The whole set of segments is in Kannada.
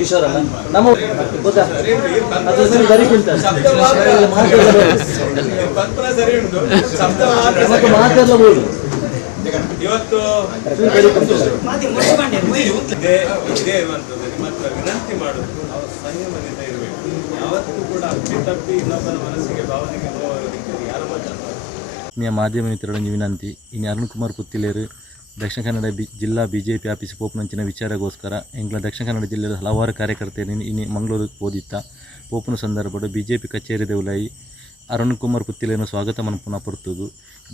ಕಿಶೋರಣ್ಣ ನಮ್ಮ ಗೊತ್ತಾ ಅದು ಬರೀ ಕುಂತ ಮಾತಾಡಬಹುದು ಇವತ್ತು ವಿನಂತಿ ಮಾಡುದು ನಾವು ಸಂಯಮದಿಂದ ಇರಬೇಕು. ಯಾವತ್ತೂ ಕೂಡ ಅಪ್ಪಿತಪ್ಪಿ ಇನ್ನೊಬ್ಬರ ಮನಸ್ಸಿಗೆ ಭಾವನೆಗೆ ನೋವಾಗಲಿಕ್ಕೆ ಯಾರು ಮಾತಾಡ್ತಾರೆ. ಮಾಧ್ಯಮ ಮಿತ್ರರೊಂದು ವಿನಂತಿ ಇನ್ನು ಅರುಣ್ ಕುಮಾರ್ ಪುತ್ತಿಲೇರು ದಕ್ಷಿಣ ಕನ್ನಡ ಜಿಲ್ಲಾ BJP ಆಫೀಸ್ ಪೋಪುನಂಚಿನ ವಿಚಾರಗೋಸ್ಕರ ಎಂಗ್ಲ ದಕ್ಷಿಣ ಕನ್ನಡ ಜಿಲ್ಲೆಯ ಹಲವಾರು ಕಾರ್ಯಕರ್ತರು ಇನ್ನು ಮಂಗಳೂರಿಗೆ ಓದಿತ್ತ ಪೋಪುನ ಸಂದರ್ಭ BJP ಕಚೇರಿದ ಉಲಾಯಿ ಅರುಣ್ ಕುಮಾರ್ ಪುತ್ತಿಲೇನು ಸ್ವಾಗತ ಮನಪುನ ಪೊರ್ತುದು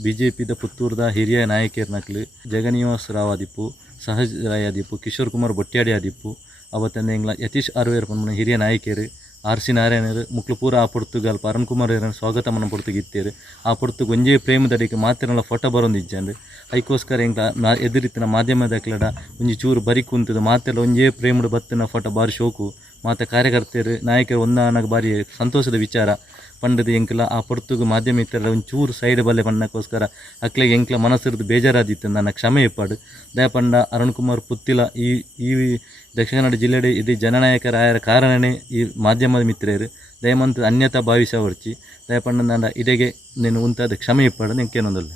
BJPದ ಪುತ್ತೂರದ ಹಿರಿಯ ನಾಯಕರ್ನಕ್ಲು ಜಗನಿವಾಸ್ ರಾವ್ ಆದಿಪ್ಪು ಸಹಜ್ ರಾಯ್ ಆದಿಪ್ಪು ಕಿಶೋರ್ ಕುಮಾರ್ ಬೊಟ್ಯಾಡಿ ಆದಿಪ್ಪು ಅವತ್ತಂದ ಎಂಗ್ಲ ಯತೀಶ್ ಆರ್ವೇರ್ ಪನ್ಮನ ಹಿರಿಯ ನಾಯಕರು RC ನಾರಾಯಣರು ಮುಕ್ಲು ಪೂರ ಆ ಪೊರ್ತುಗಲ್ ಅರುಣ್ ಕುಮಾರ್ ಸ್ವಾಗತ ಮನ ಪೊರ್ತುಗಿತ್ತೇರು ಆ ಪೊರ್ತುಗೆ ಒಂಜೇ ಪ್ರೇಮದಡಿಗೆ ಮಾತಿರಲ್ಲ ಫೋಟೋ ಬರೋಂದಿಜ್ಜಂಡು ಅದಕ್ಕೋಸ್ಕರ ಎಂಗ್ಲ ಎದುರಿತ್ತಿನ ಮಾಧ್ಯಮದಕ್ಲಡ ಒಂಜಿ ಚೂರು ಬರಿ ಕುಂತದ ಮಾತೆಲ್ಲ ಒಂಜೇ ಪ್ರೇಮಡು ಬತ್ತಿನ ಫೋಟೋ ಬಾರಿ ಶೋಕು ಮಾತ ಕಾರ್ಯಕರ್ತರು ನಾಯಕರು ಒಂದಾನಾಗ ಬಾರಿ ಸಂತೋಷದ ವಿಚಾರ ಪಂಡದು ಎಂಕ್ಲ ಆ ಪೊರ್ತುಗು ಮಾಧ್ಯಮ ಇತ್ತರ ಒಂಚೂರು ಸೈಡ್ ಬಲ್ಲೆ ಪಣ್ಣಕ್ಕೋಸ್ಕರ ಅಕ್ಲೆಗೆ ಎಂಕ್ಲ ಮನಸ್ಸಿರದು ಬೇಜಾರಾದಿತ್ತು ನನ್ನ ಕ್ಷಮೆ ಇಪ್ಪಾಡು ದಯಪಂಡ ಅರುಣ್ ಕುಮಾರ್ ಪುತ್ತಿಲ ಈ ದಕ್ಷಿಣ ಕನ್ನಡ ಜಿಲ್ಲೆಡೆ ಇದು ಜನನಾಯಕರಾಯರ ಕಾರಣನೇ ಈ ಮಾಧ್ಯಮದ ಮಿತ್ರರು ದಯಮಂತ ಅನ್ಯತಾ ಭಾವಿಸ ಹೊರ್ಚಿ ದಯಪಂಡ ಇಡೆಗೆ ನೀನು ಉಂತಾದ ಕ್ಷಮೆ ಇಪ್ಪಾಡು ನಿಂಕೇನೊಂದಲ್ಲ.